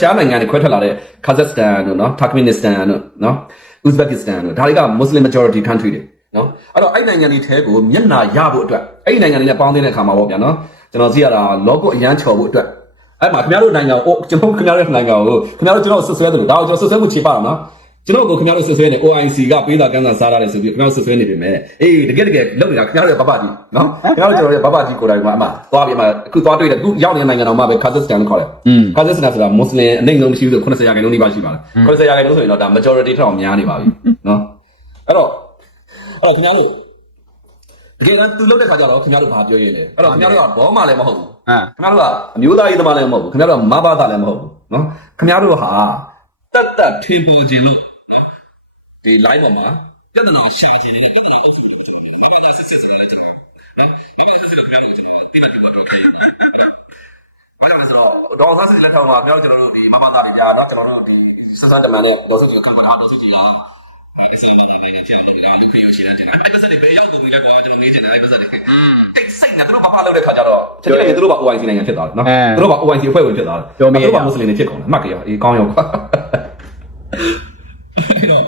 ရှားနိုင်ငံတွေခွဲထွက်လာတဲ့ကာဇက်စတန်တို့နော်တာကမင်နစ္စတန်တို့နော်ဥဇဘက်ကစ္စတန်တို့ဒါတွေက Muslim majority country တွေနော်အဲ့တော့အဲ့နိုင်ငံတွေထဲကိုမျက်နှာရဖို့အတွက်အဲ့ဒီနိုင်ငံတွေနဲ့ပေါင်းတဲ့အခါမှာပေါ့ဗျာနော်ကျွန်တော်ကြည့်ရတာလောကအရန်ချော်ဖို့အတွက်အဲ့မှာခင်ဗျားတို့နိုင်ငံကိုကျွန်တော်ခင်ဗျားတို့နိုင်ငံကိုခင်ဗျားတို့ကျွန်တော်ဆွဆွဲတယ်လို့ဒါကိုကျွန်တော်ဆွဆွဲမှုခြေပါတော့နော် ကျွန်တော်ကိုခင်ဗျားတို့ဆွဆွဲနေ OIC ကပေးတာကန်းစာစားရတယ်ဆိုပြီးခင်ဗျားတို့ဆွဆွဲနေပြီမဲ့အေးတကယ်တကယ်လုပ်နေတာခင်ဗျားတို့ဘဘကြီးနော်ခင်ဗျားတို့ကျွန်တော်ရဲ့ဘဘကြီးကိုယ်တိုင်မှာအမသွားပြီးအမအခုသွားတွေ့တယ်သူရောက်နေတဲ့နိုင်ငံတော်မှာပဲကာဇက်စတန်လို့ခေါ်တယ်ကာဇက်စတန်ဆိုတာမွတ်စလင်အနိုင်ဆုံးမရှိဘူးဆို80ရာခိုင်နှုန်းဒီပါရှိပါလား80ရာခိုင်နှုန်းဆိုရင်တော့ဒါ majority ထက်အောင်များနေပါပြီနော်အဲ့တော့အဲ့တော့ခင်ဗျားတို့တကယ်တမ်းသူလုပ်တဲ့ခါကျတော့ခင်ဗျားတို့ဘာပြောရည်လဲအဲ့တော့ခင်ဗျားတို့ကဘောမှလည်းမဟုတ်ဘူးခင်ဗျားတို့ကအမျိုးသားရေးသမားလည်းမဟုတ်ဘူးခင်ဗျားတို့ကမဘာသာလည်းမဟုတ်ဘူးနော်ခင်ဗျားတို့ဟာတတ်တတ်ထင်ပေါ်ခြင်းလို့ ဒီ line ပေါ်မှာပြဿနာရှာခြင်းနဲ့ပြဿနာအုပ်စုတွေကျွန်တော်မဘာသာစစ်စစ်ဆိုတာလည်းကျွန်တော်နော်မဘာသာစစ်စစ်လို့ခင်ဗျားတို့ကျွန်တော်တိတိကျကျတော့ခဲ့ဘာကြောင့်လဲဆိုတော့ဒေါ်ဆာစစ်လက်ထောင်မှာပြောကျွန်တော်တို့ဒီမဘာသာတွေကြာတော့ကျွန်တော်တို့ဒီဆဆန်တမန်နဲ့ဒေါ်စုကြီးခံပေါ်တာဒေါ်စုကြီးလာအဲဒီစမ်းပါတာလိုက်တဲ့အောင်လုပ်တာလူခရီးရှိတဲ့တင်အဲ့ပတ်စံတွေဘယ်ရောက်ကုန်ပြီလဲကွာကျွန်တော်မေးချင်တယ်အဲ့ပတ်စံတွေอืมတိတ်စိတ်နဲ့သူတို့ဘာမှလုပ်တဲ့ခါကျတော့ချက်ချင်းသူတို့က OIC နိုင်ငံဖြစ်သွားတယ်နော်အဲသူတို့က OIC အဖွဲ့ဝင်ဖြစ်သွားတယ်ပြောမိရသူတို့ကမွတ်စလင်တွေဖြစ်ကုန်တယ်အမှတ်ကြရောအေးကောင်းရောကွာအဲ့တော့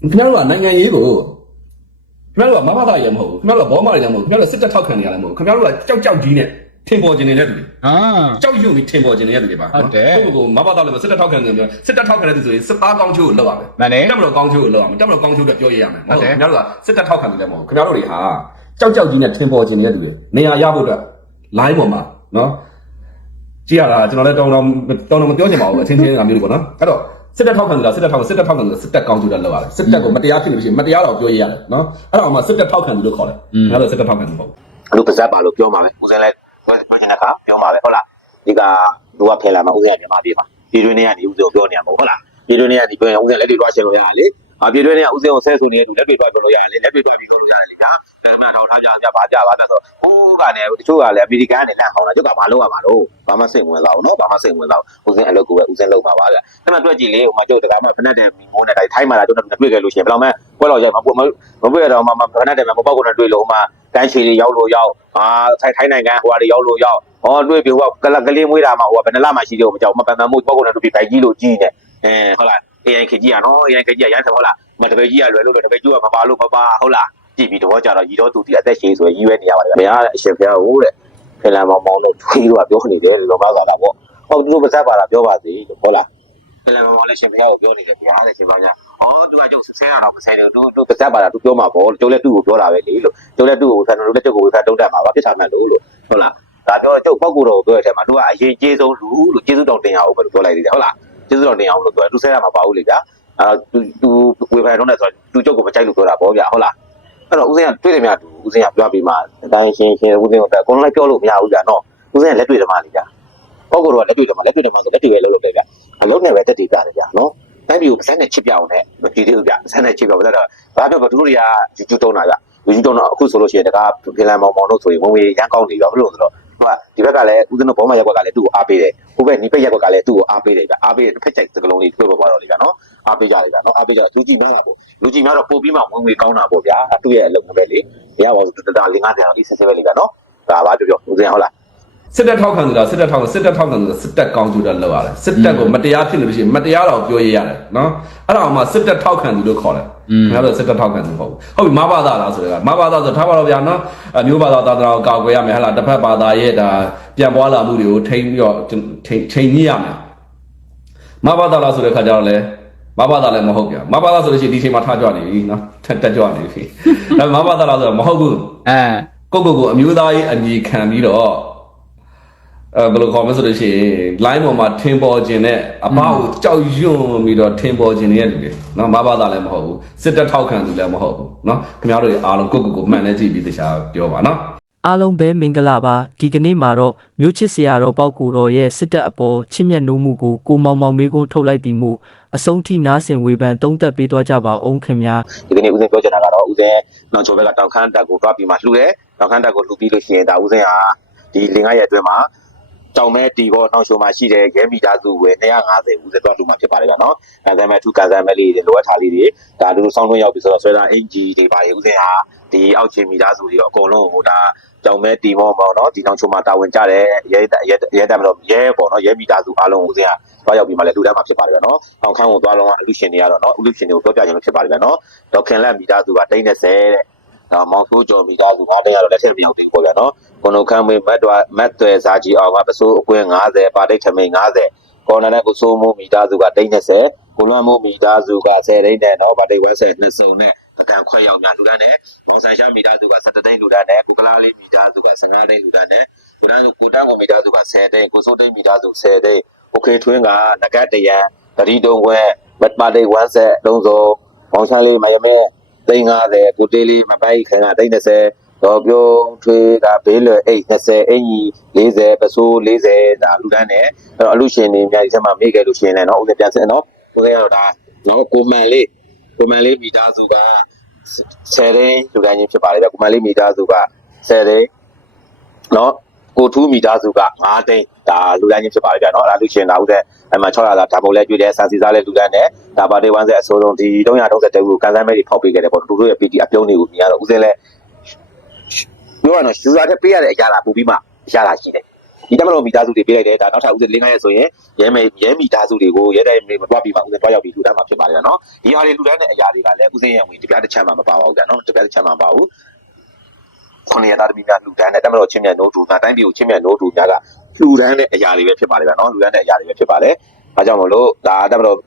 ခင်ဗျားတို့ကနိုင်ငံရေးကိုခင်ဗျားတို့ကမမသားရမဟုတ်ဘူးခင်ဗျားတို့ကဘောမရရမဟုတ်ဘူးခင်ဗျားတို့စစ်တပ်ထောက်ခံနေရလည်းမဟုတ်ဘူးခင်ဗျားတို့ကကြောက်ကြောက်ကြီးနဲ့ထင်ပေါ်ကျင်နေတဲ့သူတွေအာကြောက်ရွံ့ပြီးထင်ပေါ်ကျင်နေတဲ့သူတွေပါဟုတ်တယ်ကိုကိုမဘာသာလည်းစစ်တပ်ထောက်ခံနေတယ်စစ်တပ်ထောက်ခံတဲ့သူဆိုရင်စစ်သားကောင်းချိုးကိုလောက်ရမယ်မှန်တယ်တပ်မတော်ကောင်းချိုးကိုလောက်ရမယ်တပ်မတော်ကောင်းချိုးကပြောရရမယ်ဟုတ်တယ်ခင်ဗျားတို့ကစစ်တပ်ထောက်ခံနေတယ်မဟုတ်ခင်ဗျားတို့တွေဟာကြောက်ကြောက်ကြီးနဲ့ထင်ပေါ်ကျင်နေတဲ့သူတွေနေရာရဖို့အတွက် line ပေါ်မှာနော်ကြည့်ရတာကျွန်တော်လည်းတောင်းတော့တောင်းတော့မပြောချင်ပါဘူးအချင်းချင်းကမျိုးတွေပေါ့နော်အဲ့တော့ စစ်တပ်ထောက်ခံနေတာစစ်တပ်ထောက်စစ်တပ်ထောက်ခံနေတာစစ်တပ်ကောင်းချိုးတက်လောက်ရတယ်စစ်တပ်ကိုမတရားဖြစ်လို့ရှိရင်မတရားတော့ပြောရရတယ်နော်အဲ့တော့မှစစ်တပ်ထောက်ခံသူလို့ခေါ်တယ်ခင်ဗျားတို့စစ်တပ်ထောက်ခံသူမဟုတ်ဘူးလူပါဇက်ပါလို့ပြောမှာပဲဦးစင်းလဲပြောချင်တဲ့ခါပြောမှာပဲဟုတ်လားဒီကလူကဖယ်လာမှာဦးစင်းကမြန်မာပြည်မှာပြည်တွင်းထဲကနေဦးစင်းကိုပြောနေရမှာဟုတ်လားပြည်တွင်းထဲကနေပြောရင်ဦးစင်းလက်တွေတွားချင်လို့ရတယ်လေ အာပြည်တွင်းထဲကဦးစင်းကိုဆဲဆိုနေတဲ့လူလက်တွေတွားပြောလို့ရတယ်လေလက်တွေတွားပြီးပြောလို့ရတယ်လေဟာဒါမှတော့ထားကြကြပါကြပါနဲ့ဆိုဟိုးကနေတချို့ကလည်းအမေရိကန်ကနေလန့်အောင်လာကျုပ်ကမလုပ်ရမှာတော့ဘာမှစိတ်ဝင်စားဘူးနော်ဘာမှစိတ်ဝင်စားဘူးဦးစင်းအလုပ်ကိုပဲဦးစင်းလုပ်ပါပါဗျအဲ့မှာတွေ့ကြည့်လေဟိုမှာကျုပ်တကားမှဖက်တဲ့မီမိုးနဲ့တိုင်းထိုင်းမှာလာကျုပ်တို့တွေ့ခဲ့လို့ရှိရင်ဘယ်တော့မှပွဲတော်ကြမှာမတွေ့ရတော့မှဖက်တဲ့မှာမပေါက်ကနေတွေ့လို့ဟိုမှာတိုင်းချီတွေရောက်လို့ရောက်အာထိုင်ထိုင်းနိုင်ငံဟိုဟာတွေရောက်လို့ရောက်ဟောတွေ့ပြီဟိုကကလကလေးမွေးတာမှာဟိုကဘယ်နှလမှရှိသေးဘူးမကြောက်မပန်ပန်မှုပေါ့ကုန်တယ်သူပြိုင်ကြီးလို့ကြီးနေအဲဟုတ်လား AI ခကြီးอ่ะနော် AI ခကြီးอ่ะရမ်းတယ်ဟုတ်လားမတပည့်ကြီးอ่ะလွယ်လို့လွယ်တပည့်ကြီးကမပါလို့မပါဟုတ်လားကြည့်ပြီးတော့ကြတော့ရီတော့သူဒီအသက်ရှည်ဆိုရည်ရွယ်နေရပါတယ်ဘုရားအရှင်ဘုရားဟိုတဲ့ဖင်လာမောင်မောင်တို့ထွေးတို့ကပြောနေတယ်လောဘသာတာပေါ့ဟောသူတို့ပါဇက်ပါတာပြောပါသေးဟုတ်လားဖင်လာမောင်မောင်လည်းရှင်ဘုရားကိုပြောနေတယ်ဘုရားတဲ့ရှင်ဘုရားဟောသူကကျုပ်ဆဲရတော့မဆဲတယ်တို့တို့ပါဇက်ပါတာသူပြောမှာပေါ့ကျုပ်လည်းသူ့ကိုပြောတာပဲလေလို့ ကျုပ်လည်းသူ့ကိုဆန်တို့လည်းကျုပ်ကိုဝေဖန်တုံးတက်မှာပါပြစ်ချမယ်လို့လို့ဟုတ်လားဒါပြောတော့ကျုပ်ပောက်ကိုတော့ပြောတဲ့အထက်မှာသူကအရင်ကျေးဇူးလူလို့ကျေးဇူးတော်တင်ရအောင်ပဲလို့ပြောလိုက်သေးတယ်ဟုတ်လား ကျေးဇူးတော်တင်အောင်လို့ပြောတယ်သူဆဲရမှာပါဘူးလေဗျာအဲသူသူဝေဖန်တော့တယ်ဆိုတော့သူကျုပ်ကိုမကြိုက်လို့ပြောတာပေါ့ဗျာဟုတ်လားအဲ့တော့ဦးစင်းကတွေ့တယ်များသူဦးစင်းကပြောပြီးမှအတိုင်းရှင်းရှင်းဦးစင်းကိုတက်ကိုလည်းပြောလို့မရဘူးဗျာနော်ဦးစင်းကလက်တွေ့တယ်မှာလေဗျာပောက်ကိုတော့လက်တွေ့တယ်မှာလက်တွေ့တယ်မှာဆိုလက်တွေ့ပဲလုပ်လို့တယ်ဗျာအလုပ်နဲ့ပဲတက်တည်ပြတယ်ဗျာနော်တိုင်းပြည်ကိုစမ်းနဲ့ချစ်ပြအောင်နဲ့မကြည့်သေးဘူးဗျစမ်းနဲ့ချစ်ပြအောင်ဆိုတော့ဘာပြောပါသူတို့တွေကယူကျူတုံးတာဗျလူကြီးတုံးတော့အခုဆိုလို့ရှိရင်တကားဖင်လန်မောင်မောင်တို့ဆိုရင်ဝင်ဝေးရမ်းကောင်းနေရောဘလို့ဆိုတော့ ဟိုကဒီဘက်ကလည်းဦးဇင်းတို့ဘောမရက်ကွက်ကလည်းသူ့ကိုအားပေးတယ်ဟိုဘက်နိဖက်ရက်ကွက်ကလည်းသူ့ကိုအားပေးတယ်ဗျအားပေးတယ်တစ်ဖက်ကြိုက်စကလုံးလေးတွေ့ပေါ်သွားတော့လေဗျနော်အားပေးကြတယ်ဗျနော်အားပေးကြလူကြီးများတာပေါ့လူကြီးများတော့ပို့ပြီးမှဝင်ဝေးကောင်းတာပေါ့ဗျာသူ့ရဲ့အလုပ်ပဲလေရပါဘူးတတလေး50တောင်ဒီဆက်ဆက်ပဲလေဗျနော်ဒါပါပြောပြောဦးဇင်းဟုတ်လား စစ်တပ်ထောက်ခံသူလားစစ်တပ်ထောက်စစ်တပ်ထောက်ခံသူလားစစ်တပ်ကောင်းကျိုးတက်လောက်ရတယ်စစ်တပ်ကိုမတရားဖြစ်လို့ရှိရင်မတရားတော့ပြောရရတယ်နော်အဲ့ဒါအောင်မှစစ်တပ်ထောက်ခံသူလို့ခေါ်တယ်ခင်ဗျားတို့စစ်တပ်ထောက်ခံသူမဟုတ်ဘူးဟုတ်ပြီမဘာသာလားဆိုတော့မဘာသာဆိုထားပါတော့ဗျာနော်အမျိုးဘာသာသာသနာကိုကာကွယ်ရမယ်ဟဲ့လားတစ်ဖက်ဘာသာရဲ့ဒါပြန်ပွားလာမှုတွေကိုထိန်းပြီးတော့ထိန်းထိန်းညှိရမယ်မဘာသာလားဆိုတဲ့ခါကျတော့လေမဘာသာလည်းမဟုတ်ဗျာမဘာသာဆိုလို့ရှိရင်ဒီချိန်မှာထားကြနေပြီနော်တက်တက်ကြနေပြီဒါမဘာသာလားဆိုတော့မဟုတ်ဘူးอ่าကိုကိုကိုအမျိုးသားရေးအညီခံပြီးတော့ အဲဘယ်လိုခေါ်မလဲဆိုလို့ရှိရင် line ပေါ်မှာထင်ပေါ်ခြင်းနဲ့အပကိုကြောက်ရွံ့ပြီးတော့ထင်ပေါ်ခြင်းရဲ့လူတွေနော်မဘာသာလည်းမဟုတ်ဘူးစစ်တပ်ထောက်ခံသူလည်းမဟုတ်ဘူးနော်ခင်ဗျားတို့အားလုံးကိုကိုကိုမှန်နေကြည့်ပြီးတခြားပြောပါနော်အားလုံးပဲမင်္ဂလာပါဒီကနေ့မှာတော့မြို့ချစ်စရာတော်ပေါက်ကူတော်ရဲ့စစ်တပ်အပေါ်ချစ်မြတ်နိုးမှုကိုကိုမောင်မောင်မေးခွန်းထုတ်လိုက်ပြီးမှုအဆုံးထိနားဆင်ဝေဖန်သုံးသပ်ပေးသွားကြပါအောင်ခင်ဗျာဒီကနေ့ဦးစင်းပြောချင်တာကတော့ဦးစင်းနောင်ချိုဘက်ကတောင်ခမ်းတက်ကိုတွားပြီးမှလှူတယ်တောင်ခမ်းတက်ကိုလှူပြီးလို့ရှိရင်ဒါဦးစင်းဟာဒီလင်္ကာရဲ့အတွင်းမှာ ကြောင်မဲတီဘောနှောင်းရှုံမှာရှိတဲ့ရဲမိသားစုဝင်250ဦးစတော့လူမှာဖြစ်ပါတယ်ဗျာနော်။ကန်ဆယ်မဲသူကန်ဆယ်မဲလေးတွေလိုအပ်ထားလေးတွေဒါလူလူဆောင်းသွင်းရောက်ပြီဆိုတော့ဆွဲတာအင်ဂျီတွေပါရေဦးစင်ဟာဒီအောက်ခြေမိသားစုတွေရောအကုန်လုံးဟိုဒါကြောင်မဲတီဘောပေါ့နော်ဒီနှောင်းရှုံမှာတာဝန်ကြတဲ့ရဲရဲရဲတမ်းမလို့ရဲပေါ့နော်ရဲမိသားစုအားလုံးဦးစင်ဟာသွားရောက်ပြီးမှလည်းလူတန်းမှာဖြစ်ပါတယ်ဗျာနော်။အောင်ခန်းကိုသွားလုံးကအလူရှင်တွေကတော့နော်အလူရှင်တွေကိုပြောပြချင်လို့ဖြစ်ပါတယ်ဗျာနော်။ဒေါခင်လက်မိသားစုကတိတ်30တဲ့ ဒါမောင်ဆိုးကျော်မိသားစုကတရားတော့လက်ထက်မရောက်သေးဘူးပေါ့ဗျာနော်။ကိုနုခမ်းမေးမတ်တော်မတ်တွေစာကြီးအောင်ကပစိုးအကွင်း90ပါတိတ်ထမိန်90ကော်နယ်နဲ့ကိုစိုးမိုးမိသားစုကတိတ်30ကိုလွမ်းမိုးမိသားစုက10တိတ်နဲ့နော်ပါတိတ်ဝဲ10နှစ်စုံနဲ့ပကံခွဲရောက်များလူတန်းနဲ့မောင်ဆန်ရှာမိသားစုက17တိတ်လူတန်းနဲ့ကိုကလားလေးမိသားစုက15တိတ်လူတန်းနဲ့ကိုတန်းစုကိုတန်းကိုမိသားစုက10တိတ်ကိုစိုးတိတ်မိသားစု10တိတ်โอเคထွင်းကနဂတ်တရံတတိတုံခွဲမတ်ပါတိတ်ဝမ်းဆက်လုံးစုံမောင်ဆန်လေးမယမဲ တိတ်90ကိုတေးလေးမပိုက်ခင်ကတိတ်30တော့ပြုံးထွေးကဘေးလွယ်အိတ်20အင်ကြီး40ပစိုး40ဒါလူတန်းနဲ့အဲ့တော့အလူရှင်တွေအများကြီးဆက်မှမေ့ခဲ့လို့ရှိရင်လည်းနော်ဥစဉ်ပြန်စင်နော်ဥစဉ်ကတော့ဒါနော်ကိုမန်လေးကိုမန်လေးမိသားစုက10ရင်းလူတန်းချင်းဖြစ်ပါလေဗျကိုမန်လေးမိသားစုက10ရင်းနော်ကိုထူးမိသားစုက9တိန်း ဒါလူတန်းချင်းဖြစ်ပါလေဗျနော်အဲ့ဒါလူရှင်လာဥစဉ်အဲ့မှာ6လာတာဓာတ်ပုံလဲကျွေးတယ်စံစီစားလဲလူတန်းနဲ့ဒါပါတေးဝမ်းဆက်အစိုးဆုံးဒီ330တဲခုကန်ဆန်းမဲတွေဖောက်ပေးခဲ့တယ်ပေါ့သူတို့ရဲ့ PT အပြုံးတွေကိုမြင်ရတော့ဥစဉ်လဲပြောရတော့ယူဇာတဲ့ပေးရတဲ့အရာလာပူပြီးမှအရာလာရှိတယ်ဒီတမလို့မိသားစုတွေပေးလိုက်တယ်ဒါနောက်ထပ်ဦးစလင်းငါရဲ့ဆိုရင်ရဲမေရဲမိသားစုတွေကိုရဲတိုင်းမတွားပြီးမှဦးစတွားရောက်ပြီးလူတန်းမှာဖြစ်ပါတယ်နော်ဒီဟာတွေလူတန်းတဲ့အရာတွေကလည်းဦးစင်းရဲ့ဝင်တပြားတစ်ချက်မှမပါပါဘူးကွာနော်တပြားတစ်ချက်မှမပါဘူး ခொနရသားသမီးများလူတန်းနဲ့တမလို့ချင်းမြတ်နိုးတူငါတိုင်းပြည်ကိုချင်းမြတ်နိုးတူများကလူတန်းတဲ့အရာတွေပဲဖြစ်ပါတယ်ဗျာနော်လူတန်းတဲ့အရာတွေပဲဖြစ်ပါတယ်အဲကြောင့်မလို့ဒါတမလို့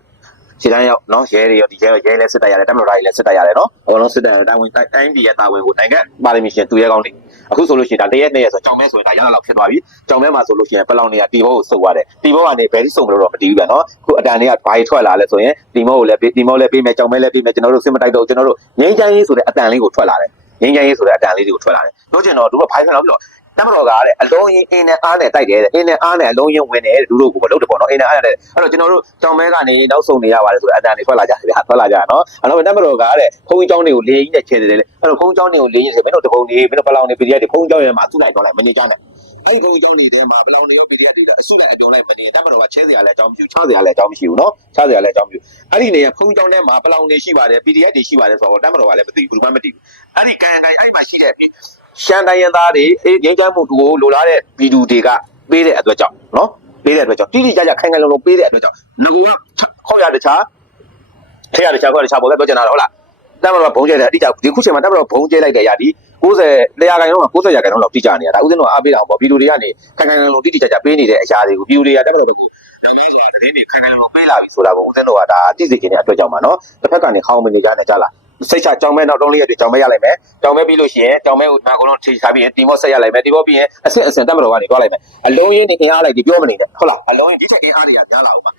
ခြေတန်းရောက်နော်ရဲတွေရောဒီရဲရဲလဲစစ်တပ်ရတယ်တမလို့ဓာတ်တွေလဲစစ်တပ်ရတယ်နော်အကုန်လုံးစစ်တပ်ရတယ်တိုင်းဝင်တိုင်းပြည်ရဲ့တာဝန်ကိုနိုင်ငံပါရမီရှင်သူရဲကောင်းတွေအခုဆိုလို့ရှိရင်ဒါတရက်နဲ့ရက်ဆိုကြောင်မဲဆိုရင်ဒါရလာလောက်ဖြစ်သွားပြီကြောင်မဲမှာဆိုလို့ရှိရင်ပလောင်တွေကတီဘောကိုစုပ်သွားတယ်တီဘောကနေဘယ်ထိစုံမလို့တော့မတည်ဘူးဗျာနော်ခုအတန်တွေကဘာကြီးထွက်လာလဲဆိုရင်တီမောကိုလည်းတီမောလည်းပေးမယ်ကြောင်မဲလည်းပေးမယ်ကျွန်တော်တို့စစ်မတိုက်တော့ကျွန်တော်တို့ငိမ့်ချမ်းရေးဆိုတဲ့အတန်လေးကိုထွက်လာတယ် ငင်းကြရေးဆိုတဲ့အတန်လေးတွေကိုထွက်လာတယ်ပြောချင်တော့သူတို့ဘိုင်းထွက်လာပြီးတော့တမတော်ကတဲ့အလုံးရင်အင်းနဲ့အားနဲ့တိုက်တယ်တဲ့အင်းနဲ့အားနဲ့အလုံးရင်ဝင်တယ်တဲ့လူတို့ကိုမလုပ်တယ်ပေါ့နော်အင်းနဲ့အားနဲ့တဲ့အဲ့တော့ကျွန်တော်တို့တောင်မဲကနေနောက်ဆုံးနေရပါတယ်ဆိုတဲ့အတန်တွေထွက်လာကြတယ်ဗျာထွက်လာကြတယ်နော်အဲ့တော့တမတော်ကတဲ့ခုံးချောင်းတွေကိုလေရင်နဲ့ချဲတယ်လေအဲ့တော့ခုံးချောင်းတွေကိုလေရင်ဆိုမင်းတို့တပုံတွေမင်းတို့ပလောင်တွေပြည်ရည်တွေခုံးချောင်းရဲမှာသူ့လိုက်တော့လိုက်မနေကြနဲ့ အဲ့ဒီဘုံအကြောင်းတွေထဲမှာဘလောင်တွေရော PDF တွေကအစုလိုက်အပြုံလိုက်မနေတတ်မတော်ကချဲစရာလည်းအကြောင်းမရှိဘူးချစရာလည်းအကြောင်းမရှိဘူးနော်ချစရာလည်းအကြောင်းမရှိဘူးအဲ့ဒီနေရာဘုံအကြောင်းထဲမှာဘလောင်တွေရှိပါတယ် PDF တွေရှိပါတယ်ဆိုတော့တတ်မတော်ကလည်းမသိဘူးဘာမှမသိဘူးအဲ့ဒီကံကံအဲ့ဒီမှာရှိတဲ့ရှမ်းတိုင်းရင်သားတွေအေးငိမ့်ချမ်းမှုကိုလိုလားတဲ့ဗီဒူတွေကပေးတဲ့အတွက်ကြောင့်နော်ပေးတဲ့အတွက်ကြောင့်တိတိကျကျခိုင်ခိုင်လုံလုံပေးတဲ့အတွက်ကြောင့်ငုံခေါက်ရတခြားထဲရတခြားခေါက်ရတခြားပေါ်လည်းပြောချင်တာဟုတ်လားတတ်မတော်ဘုံကျဲတဲ့အတိအကျဒီခုချိန်မှာတတ်မတော်ဘုံကျဲလိုက်တဲ့အရာဒီ 90တရားခိုင်လုံးက90ရာခိုင်လုံးလောက်တိကျနေတာဒါဥစဉ်တော့အားပေးတာပေါ့ဗီဒီယိုတွေကနေခိုင်ခိုင်လုံးလုံးတိတိကျကျပေးနေတဲ့အရာတွေကိုဗီဒီယိုတွေကတက်မလို့ပဲကိုဒါမဲဆိုတာသတင်းတွေခိုင်ခိုင်လုံးလုံးပေးလာပြီဆိုတာပေါ့ဥစဉ်တော့ကဒါတိစိတ်ခြင်းတဲ့အတွက်ကြောင့်ပါနော်တစ်ဖက်ကနေခေါင်းမနေကြနဲ့ကြလားစိတ်ချကြောင်မဲနောက်တုံးလေးရက်တွေကြောင်မဲရလိုက်မယ်ကြောင်မဲပြီးလို့ရှိရင်ကြောင်မဲကိုနာကုန်လုံးထိထားပြီးရင်တီမော့ဆက်ရလိုက်မယ်တီမော့ပြီးရင်အစစ်အစင်တက်မလို့ကနေသွားလိုက်မယ်အလုံးရင်းနေအင်အားလိုက်ဒီပြောမနေနဲ့ဟုတ်လားအလုံးရင်းဒီချက်အင်အားတွေကများလာအောင်ပါ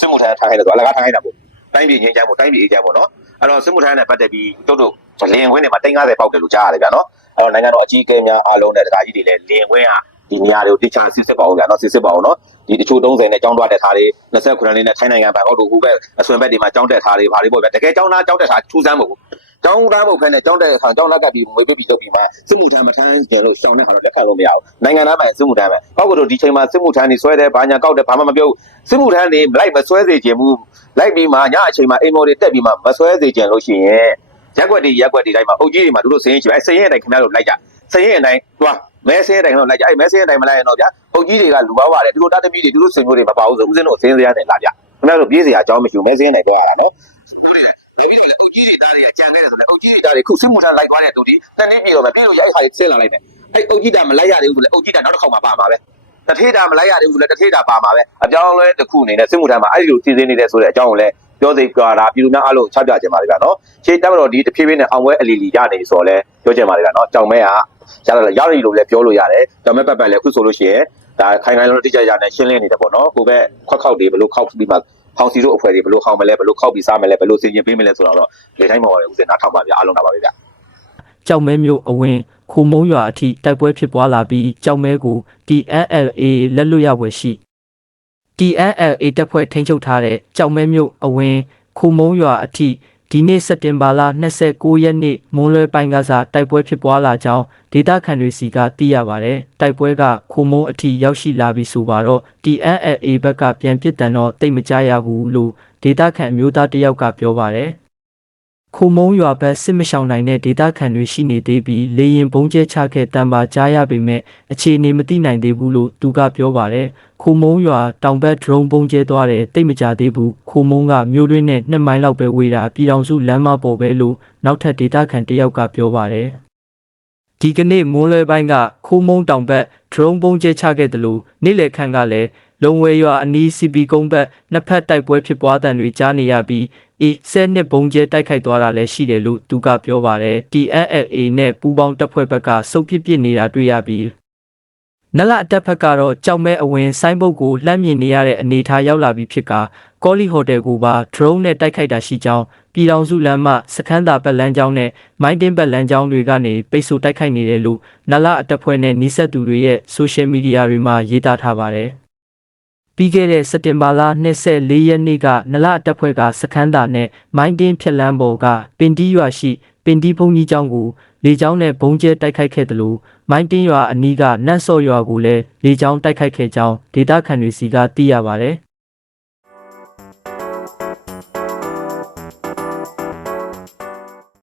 စစ်မှုထမ်းထားခိုင်းတယ်ဆိုအလကားထားခိုင်းတာပေါ့တိုင်းပြည်ငြိမ်းချမ်းဖို့တိုင်းပြည်အေးချမ်းဖို့နော်အဲ့တော့စစ်မှုထမ်းနဲ့ပတ်သက်ပြီးတို့တို့ လင်ခွင်းတွေမှာတိန်း90ပေါက်တယ်လို့ကြားရတယ်ဗျာနော်အဲ့တော့နိုင်ငံတော်အကြီးအကဲများအားလုံးနဲ့တကာကြီးတွေလည်းလင်ခွင်းဟာဒီနေရာတွေကိုတိကျစစ်စစ်ပါအောင်ဗျာနော်စစ်စစ်ပါအောင်နော်ဒီတချို့30နဲ့ကြောင်းတွားတက်ထားတွေ29လေးနဲ့ထိုင်းနိုင်ငံဘန်ကောက်တို့ဟိုဘက်အဆွန်ဘက်တွေမှာကြောင်းတက်ထားတွေဘာတွေပေါ့ဗျာတကယ်ကြောင်းသားကြောင်းတက်ထားထူးဆန်းမဟုတ်ဘူးကြောင်းသားမဟုတ်ဖ ೇನೆ ကြောင်းတက်ခံကြောင်းလက်ကပ်ပြီးမွေးပေးပြီးလုပ်ပြီးမှစစ်မှုထမ်းမထမ်းကျင်လို့ရှောင်းတဲ့ဟာတော့လက်ခံလို့မရဘူးနိုင်ငံသားပိုင်စစ်မှုထမ်းပဲပောက်ကတော့ဒီချိန်မှာစစ်မှုထမ်းတွေဆွဲတယ်ဘာညာကောက်တယ်ဘာမှမပြောဘူးစစ်မှုထမ်းတွေလိုက်မဆွဲစေချင်ဘူးလိုက်ပြီးမှညအချိန်မှာအိမ်မော်တွေတက်ပြီးမှမဆွဲစေချင်လို့ရှိရင် ရက်ွက်တွေရက်ွက်တွေတိုင်းမှာအုပ်ကြီးတွေမှာတို့တို့စရင်ရှိပဲစရင်အတိုင်းခင်ဗျားတို့လိုက်ကြစရင်အတိုင်းတွားမဲစရင်အတိုင်းတော့လိုက်ကြအဲ့မဲစရင်အတိုင်းမလိုက်ရင်တော့ဗျာအုပ်ကြီးတွေကလူပါပါတယ်သူတို့တတ်သမီးတွေသူတို့စင်မျိုးတွေမပါဘူးဆိုဦးစင်းတို့စင်းစရာနဲ့လာကြခင်ဗျားတို့ပြေးစရာအကြောင်းမရှိဘူးမဲစရင်အတိုင်းတွားရတာနော်ပြီးတော့လေအုပ်ကြီးတွေတားတွေကကြံခဲ့တယ်ဆိုလေအုပ်ကြီးတွေတားတွေခုစစ်မှုထမ်းလိုက်သွားတဲ့တူဒီတနေ့ပြည်တော့မပြည်လို့ရိုက်ခါဆင်းလာလိုက်တယ်အဲ့အုပ်ကြီးတာမလိုက်ရသေးဘူးဆိုလေအုပ်ကြီးတာနောက်တစ်ခေါက်မှပါမှာပဲတထေးတာမလိုက်ရသေးဘူးဆိုလေတထေးတာပါမှာပဲအပြောင်းလဲတစ်ခုအနေနဲ့စစ်မှုထမ်းမှာအဲ့ဒီလိုစီစဉ်နေတဲ့ဆိုတဲ့အကြောင်းကိုလည်း ပြောစိတ်ကတာပြည်သူများအားလုံးချပြကြပါလိမ့်မယ်နော်ရှေးတက်မတော်ဒီတဖြည်းဖြည်းနဲ့အောင်ပွဲအလီလီရနေဆိုတော့လဲပြောကြပါလိမ့်မယ်နော်ကြောင်မဲကရတော့ရရည်လို့လည်းပြောလို့ရတယ်ကြောင်မဲပတ်ပတ်လည်းအခုဆိုလို့ရှိရင်ဒါခိုင်ခိုင်လုံးတိကျကျနဲ့ရှင်းလင်းနေတယ်ပေါ့နော်ကိုပဲခွက်ခောက်တွေဘယ်လိုခောက်ပြီးမှဖောင်စီတို့အဖွဲ့တွေဘယ်လိုခောက်မလဲဘယ်လိုခောက်ပြီးစားမလဲဘယ်လိုစီရင်ပေးမလဲဆိုတော့လေတိုင်းမှာပါပဲဦးစင်နားထောင်ပါဗျအားလုံးတာပါပဲဗျကြောက်မဲမျိုးအဝင်ခိုမုံရွာအထိတိုက်ပွဲဖြစ်ပွားလာပြီးကြောက်မဲကို TNLA လက်လွတ်ရဝယ်ရှိ TNLA တပ်ဖွဲ့ထိန်းချုပ်ထားတဲ့ကြောက်မဲမျိုးအဝင်ခိုမုံရွာအထိဒီနေ့စက်တင်ဘာလ29ရက်နေ့မွန်းလွဲပိုင်းကစားတိုက်ပွဲဖြစ်ပွားလာကြောင်းဒေတာခန်တွေစီကသိရပါတယ်။တိုက်ပွဲကခိုမုံအထိရောက်ရှိလာပြီဆိုပါတော့ TNLA ဘက်ကပြန်ပစ်တန်တော့တိတ်မကြရဘူးလို့ဒေတာခန်အမျိုးသားတစ်ယောက်ကပြောပါတယ်။ ခိုမုံရွာဘက်စစ်မရှောင်နိုင်တဲ့ဒေသခံတွေရှိနေသေးပြီးလေရင်ဘုံကျဲချခဲ့တံပါကြားရပေမဲ့အခြေအနေမသိနိုင်သေးဘူးလို့သူကပြောပါတယ်ခိုမုံရွာတောင်ဘက် drone ဘုံကျဲသွားတယ်တိတ်မကြသေးဘူးခိုမုံကမြို့တွင်းနဲ့2မိုင်လောက်ပဲဝေးတာပြည်တော်စုလမ်းမပေါ်ပဲလို့နောက်ထပ်ဒေသခံတစ်ယောက်ကပြောပါတယ်ဒီကနေ့မိုးလွဲပိုင်းကခိုးမုံတောင်ဘက် drone ဘုံကျဲချခဲ့တယ်လို့နေ့လယ်ခန့်ကလည်းလုံဝဲရွာအနီး CP ကုန်းဘက်နှစ်ဖက်တိုက်ပွဲဖြစ်ပွားတဲ့တွေကြားနေရပြီး အေးဆဲနှစ်ဘုံကျဲတိုက်ခိုက်သွားတာလည်းရှိတယ်လို့သူကပြောပါတယ် TNLA နဲ့ပူးပေါင်းတပ်ဖွဲ့ဘက်ကစုပ်ပစ်ပစ်နေတာတွေ့ရပြီးနလအတက်ဖက်ကတော့ကြောက်မဲအဝင်ဆိုင်းဘုတ်ကိုလှမ်းမြင်နေရတဲ့အနေအထားရောက်လာပြီးဖြစ်ကကောလီဟိုတယ်ကိုပါ drone နဲ့တိုက်ခိုက်တာရှိကြောင်းပြည်တော်စုလမ်းမှစခန်းသာဘက်လမ်းကြောင်းနဲ့မိုင်းတင်းဘက်လမ်းကြောင်းတွေကနေပိတ်ဆို့တိုက်ခိုက်နေတယ်လို့နလအတက်ဖွဲ့နဲ့နှိစက်သူတွေရဲ့ social media တွေမှာရေးသားထားပါတယ် ပြီးခဲ့တဲ့စက်တင်ဘာလ24ရက်နေ့ကနလတပ်ဖွဲ့ကစခန်းသာနဲ့မိုင်းတင်းဖြက်လန်းပေါ်ကပင်တီးရွာရှိပင်တီးဘုံကြီးကျောင်းကိုလေကြောင်းနဲ့ဘုံကျဲတိုက်ခိုက်ခဲ့တယ်လို့မိုင်းတင်းရွာအနီးကနတ်စော့ရွာကိုလည်းလေကြောင်းတိုက်ခိုက်ခဲ့ကြောင်းဒေသခံတွေစီကသိရပါတယ်